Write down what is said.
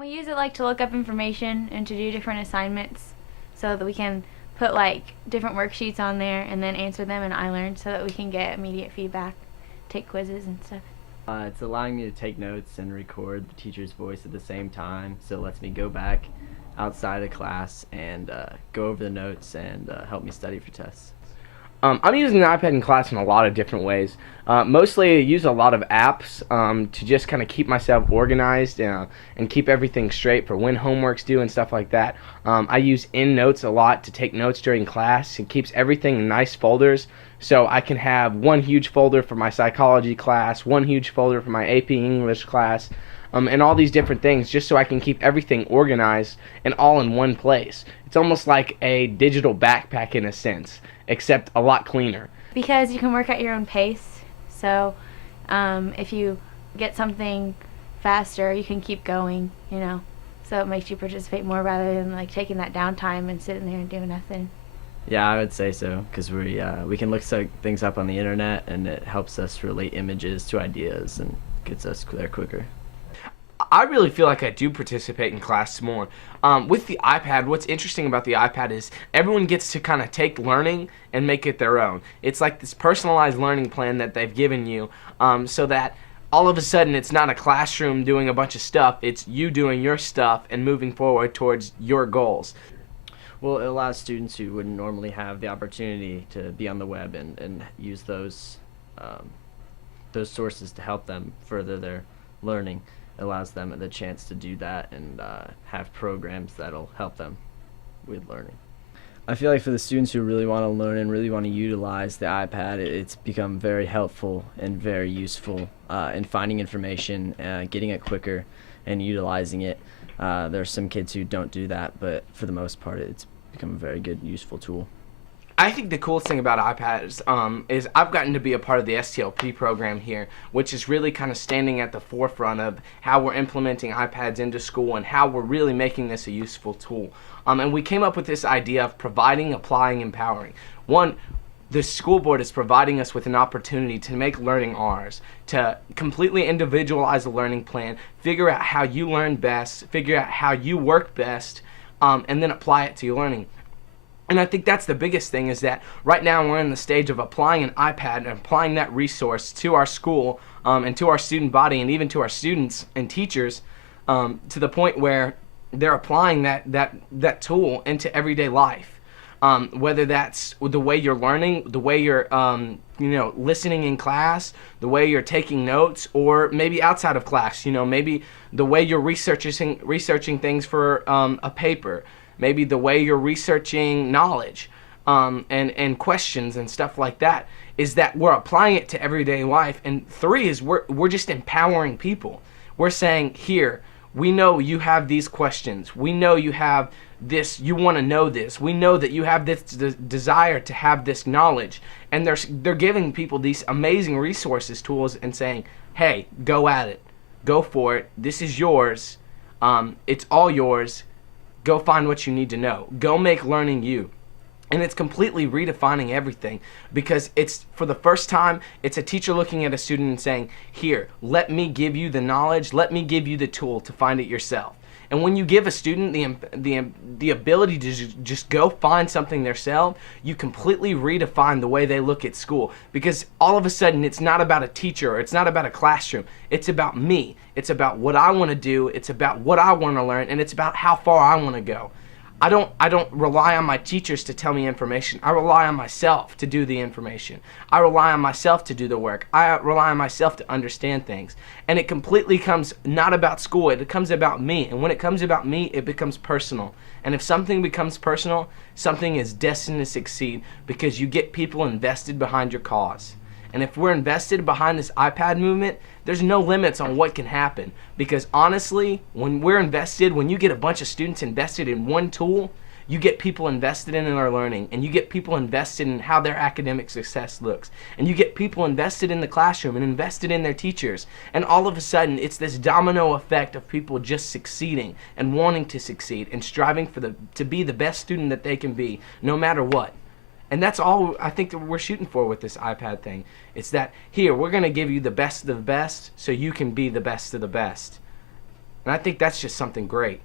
We use it like to look up information and to do different assignments so that we can put like different worksheets on there and then answer them in iLearn so that we can get immediate feedback, take quizzes and stuff. It's allowing me to take notes and record the teacher's voice at the same time, so it lets me go back outside of class and go over the notes and help me study for tests. I'm using the iPad in class in a lot of different ways. Mostly I use a lot of apps to just kind of keep myself organized and keep everything straight for when homework's due and stuff like that. I use EndNotes a lot to take notes during class. It keeps everything in nice folders, so I can have one huge folder for my psychology class, one huge folder for my AP English class, and all these different things, just so I can keep everything organized and all in one place. It's almost like a digital backpack in a sense, except a lot cleaner. Because you can work at your own pace, so if you get something faster, you can keep going, so it makes you participate more rather than like taking that downtime and sitting there and doing nothing. Yeah, I would say so, because we can look things up on the internet, and it helps us relate images to ideas and gets us there quicker. I really feel like I do participate in class more. With the iPad, what's interesting about the iPad is everyone gets to kind of take learning and make it their own. It's like this personalized learning plan that they've given you, so that all of a sudden it's not a classroom doing a bunch of stuff, it's you doing your stuff and moving forward towards your goals. Well, it allows students who wouldn't normally have the opportunity to be on the web and use those sources to help them further their learning. It allows them the chance to do that and have programs that'll help them with learning. I feel like for the students who really want to learn and really want to utilize the iPad, it's become very helpful and very useful in finding information, getting it quicker, and utilizing it. There are some kids who don't do that, but for the most part, it's become a very good, useful tool. I think the coolest thing about iPads is I've gotten to be a part of the STLP program here, which is really kind of standing at the forefront of how we're implementing iPads into school and how we're really making this a useful tool. And we came up with this idea of providing, applying, empowering. One, the school board is providing us with an opportunity to make learning ours, to completely individualize a learning plan, figure out how you learn best, figure out how you work best, and then apply it to your learning. And I think that's the biggest thing, is that right now we're in the stage of applying an iPad and applying that resource to our school and to our student body and even to our students and teachers to the point where they're applying that tool into everyday life. Whether that's the way you're learning, the way you're listening in class, the way you're taking notes, or maybe outside of class, maybe the way you're researching things for a paper. Maybe the way you're researching knowledge and questions and stuff like that, is that we're applying it to everyday life. And three is we're just empowering people. We're saying, here, we know you have these questions. We know you have this, you want to know this. We know that you have this desire to have this knowledge. And they're giving people these amazing resources, tools, and saying, hey, go at it. Go for it. This is yours. It's all yours. Go find what you need to know. Go make learning you. And it's completely redefining everything, because it's, for the first time, it's a teacher looking at a student and saying, here, let me give you the knowledge, let me give you the tool to find it yourself. And when you give a student the ability to just go find something themselves, you completely redefine the way they look at school. Because all of a sudden, it's not about a teacher, or it's not about a classroom. It's about me. It's about what I want to do. It's about what I want to learn, and it's about how far I want to go. I don't rely on my teachers to tell me information. I rely on myself to do the information. I rely on myself to do the work. I rely on myself to understand things. And it completely comes not about school. It comes about me. And when it comes about me, it becomes personal. And if something becomes personal, something is destined to succeed, because you get people invested behind your cause. And if we're invested behind this iPad movement, there's no limits on what can happen. Because honestly, when we're invested, when you get a bunch of students invested in one tool, you get people invested in their learning, and you get people invested in how their academic success looks, and you get people invested in the classroom and invested in their teachers. And all of a sudden, it's this domino effect of people just succeeding and wanting to succeed and striving to be the best student that they can be, no matter what. And that's all I think that we're shooting for with this iPad thing. It's that, here, we're going to give you the best of the best so you can be the best of the best. And I think that's just something great.